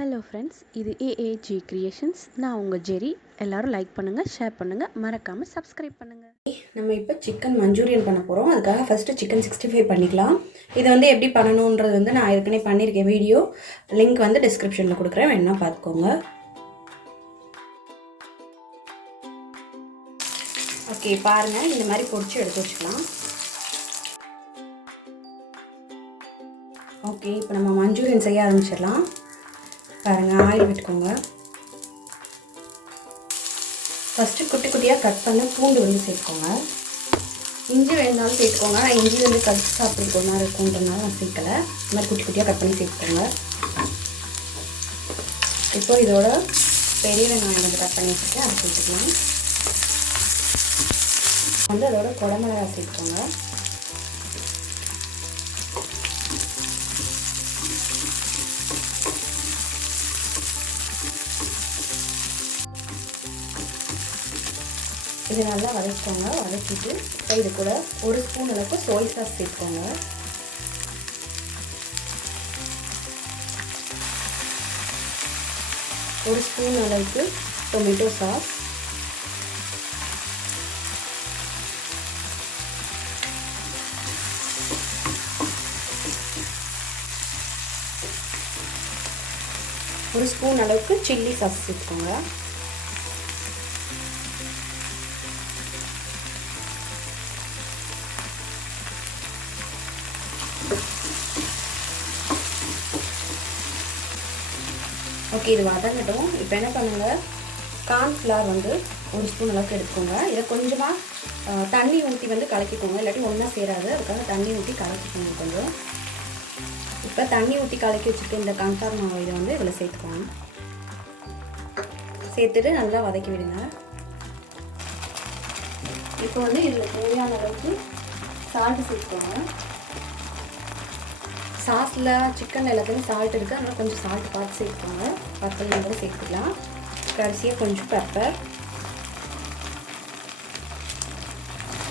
Hello friends, இது AAG creations. நான் உங்கள் ஜெரி. எல்லோரும் லைக் பண்ணுங்கள், ஷேர் பண்ணுங்கள், மறக்காமல் சப்ஸ்கிரைப் பண்ணுங்கள். நம்ம இப்போ சிக்கன் மஞ்சூரியன் பண்ண போகிறோம். அதுக்காக ஃபஸ்ட்டு சிக்கன் 65 பண்ணிக்கலாம். இதை வந்து எப்படி பண்ணணுன்றது வந்து நான் ஏற்கனவே பண்ணியிருக்கேன் வீடியோ. லிங்க் வந்து டிஸ்கிரிப்ஷனில் கொடுக்குறேன், வேணா பார்த்துக்கோங்க. ஓகே, பாருங்கள், இந்த மாதிரி பொரிச்சு எடுத்து வச்சுக்கலாம். ஓகே, இப்போ நம்ம மஞ்சூரியன் செய்ய ஆரம்பிச்சிடலாம். பாருங்கள், ஆயில் விட்டுக்கோங்க. ஃபஸ்ட்டு குட்டி குட்டியாக கட் பண்ண பூண்டு வந்து சேர்த்துக்கோங்க. இஞ்சி வேணுனாலும் சேர்த்துக்கோங்க. நான் இஞ்சி வந்து கடிச்சு சாப்பிட்றதுக்கு ஒரு நேரம் இருக்குன்றதுனால நான் சேர்க்கலை. இந்த மாதிரி குட்டி குட்டியாக கட் பண்ணி சேர்த்துக்கோங்க. இப்போ இதோட பெரிய வெங்காயம் வந்து கட் பண்ணி வச்சுருக்கேன், அதை சேர்த்துக்கலாம். வந்து அதோட குடமிளகாய் சேர்த்துக்கோங்க. இது நல்லா வதக்கிக்கோங்க. வதக்கிட்டு இது கூட ஒரு ஸ்பூன் அளவுக்கு சோய் சாஸ் சேர்த்துக்கோங்க. ஒரு ஸ்பூன் அளவுக்கு டொமேட்டோ சாஸ், ஒரு ஸ்பூன் அளவுக்கு சில்லி சாஸ் சேர்த்துக்கோங்க. ஓகே, இது வதங்கட்டும். இப்போ என்ன பண்ணுங்கள், கார்ன்ஃப்ளவர் வந்து ஒரு ஸ்பூன் அளவுக்கு எடுத்துக்கோங்க. இதை கொஞ்சமாக தண்ணி ஊற்றி வந்து கலக்கிக்கோங்க, இல்லாட்டி ஒன்றா சேராது. அதுக்காக தண்ணி ஊற்றி கலக்கிக்கோங்க கொஞ்சம். இப்போ தண்ணி ஊற்றி கலக்கி வச்சுருக்க இந்த கார்ன்ஃப்ளவர் மாவு இதை வந்து இதில் சேர்த்துக்கோங்க. சேர்த்துட்டு நல்லா வதக்கி விடுங்க. இப்போ வந்து இதில் தேவையான அளவுக்கு சால்ட்டு சேர்த்துக்கோங்க. சாஸில் சிக்கன் எல்லாத்துலேயும் சால்ட் இருக்குது, அதனால் கொஞ்சம் சால்ட் பார்த்து சேர்த்துக்கோங்க. பத்தல் கூட சேர்த்துக்கலாம். கடைசியாக கொஞ்சம் பெப்பர்.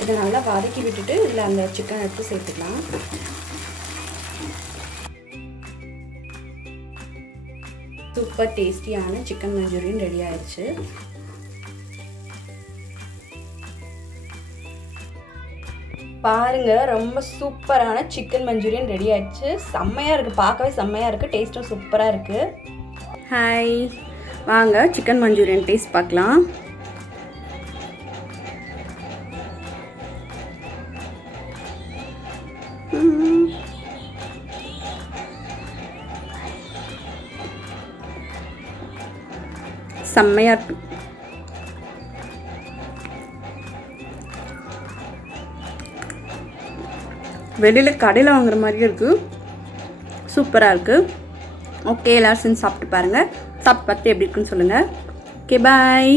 இதை நல்லா வதக்கி விட்டுட்டு இதில் அந்த சிக்கன் எடுத்து சேர்த்துக்கலாம். சூப்பர் டேஸ்டியான சிக்கன் மஞ்சூரியன் ரெடி ஆயிடுச்சு. பாருங்க, ரொம்ப சூப்பரான சிக்கன் மஞ்சூரியன் ரெடி ஆயிடுச்சு. செம்மையாக இருக்குது, பார்க்கவே செம்மையாக இருக்குது, டேஸ்ட்டும் சூப்பராக இருக்குது. ஹாய், வாங்க சிக்கன் மஞ்சூரியன் டேஸ்ட் பார்க்கலாம். செம்மையாக இருக்கு. வெளியில் கடையில் வாங்குற மாதிரியே இருக்குது, சூப்பராக இருக்குது. ஓகே, எல்லோரும் செஞ்சு சாப்பிட்டு பாருங்கள். சாப்பிட்டு பார்த்து எப்படி இருக்குன்னு சொல்லுங்கள். ஓகே, பாய்.